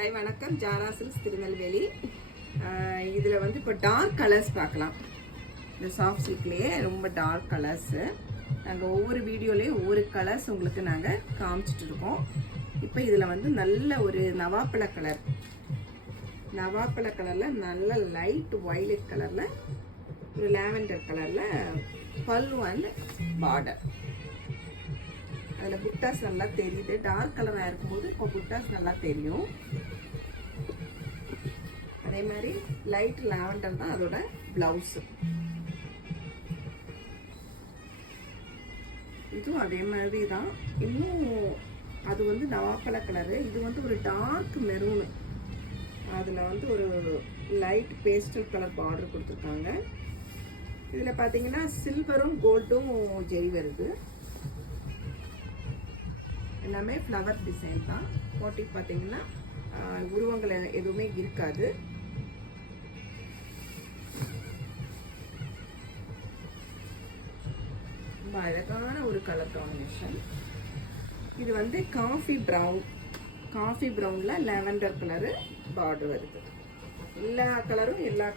Hi வணக்கம், ஜானா silks Tirunelveli. இதில் வந்து இப்போ டார்க் கலர்ஸ் பார்க்கலாம். இந்த சாஃப்ட் சில்க்லேயே ரொம்ப டார்க் கலர்ஸு நாங்கள் ஒவ்வொரு வீடியோலேயும் ஒவ்வொரு கலர்ஸ் உங்களுக்கு நாங்கள் காமிச்சிட்டு இருக்கோம். இப்போ இதில் வந்து நல்ல ஒரு நவாப்பழ கலரில் நல்ல லைட் வயலட் கலரில் ஒரு லாவெண்டர் கலரில் பல்லு அண்ட் பார்டர். அதில் புட்டாஸ் நல்லா தெரியுது. டார்க் கலராக இருக்கும்போது இப்போ புட்டாஸ் நல்லா தெரியும். அதே மாதிரி லைட் லாவெண்டர் தான் அதோட பிளவுஸு. இதுவும் அதே மாதிரி தான். இன்னும் அது வந்து நவாப்பழ கலரு, இது வந்து ஒரு டார்க் மெரூனு. அதில் வந்து ஒரு லைட் பேஸ்டல் கலர் பார்டர் கொடுத்துருக்காங்க. இதில் பார்த்தீங்கன்னா சில்வரும் கோல்டும் ஜெரி வருது. எல்லாமே ஃப்ளவர் டிசைன் தான். மோட்டிவ் பார்த்தீங்கன்னா உருவங்கள் எதுவுமே இருக்காது. ரொம்ப அழகான ஒரு கலர் காம்பினேஷன். இது வந்து காஃபி ப்ரௌனில் லாவெண்டர் கலரு பார்டர் வருது. எல்லா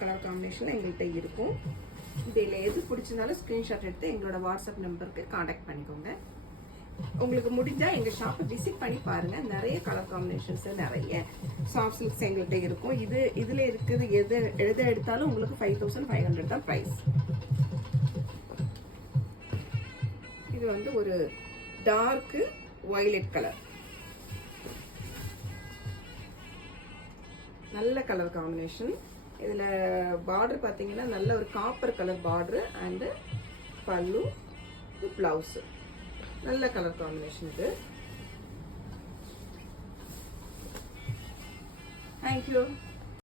கலர் காம்பினேஷனில் எங்கள்கிட்ட இருக்கும். இதில் எது பிடிச்சிருந்தாலும் ஸ்க்ரீன்ஷாட் எடுத்து எங்களோட வாட்ஸ்அப் நம்பருக்கு காண்டாக்ட் பண்ணிக்கோங்க. உங்களுக்கு முடிஞ்சால் எங்கள் ஷாப்பை விசிட் பண்ணி பாருங்கள். நிறைய கலர் காம்பினேஷன்ஸு, நிறைய சாஃப்ட் சில்க்ஸ் எங்கள்கிட்ட இருக்கும். இதில் இருக்குது எதை எடுத்தாலும் உங்களுக்கு 5500 தான் ப்ரைஸ். இது வந்து ஒரு டார்க்கு வயலட் கலர், நல்ல கலர் காம்பினேஷன். இதில் பார்டர் பார்த்தீங்கன்னா நல்ல ஒரு காப்பர் கலர் பார்டரு அண்டு பல்லு, ப்ளவுஸு. நல்ல கலர் காம்பினேஷன் இது. தேங்க்யூ.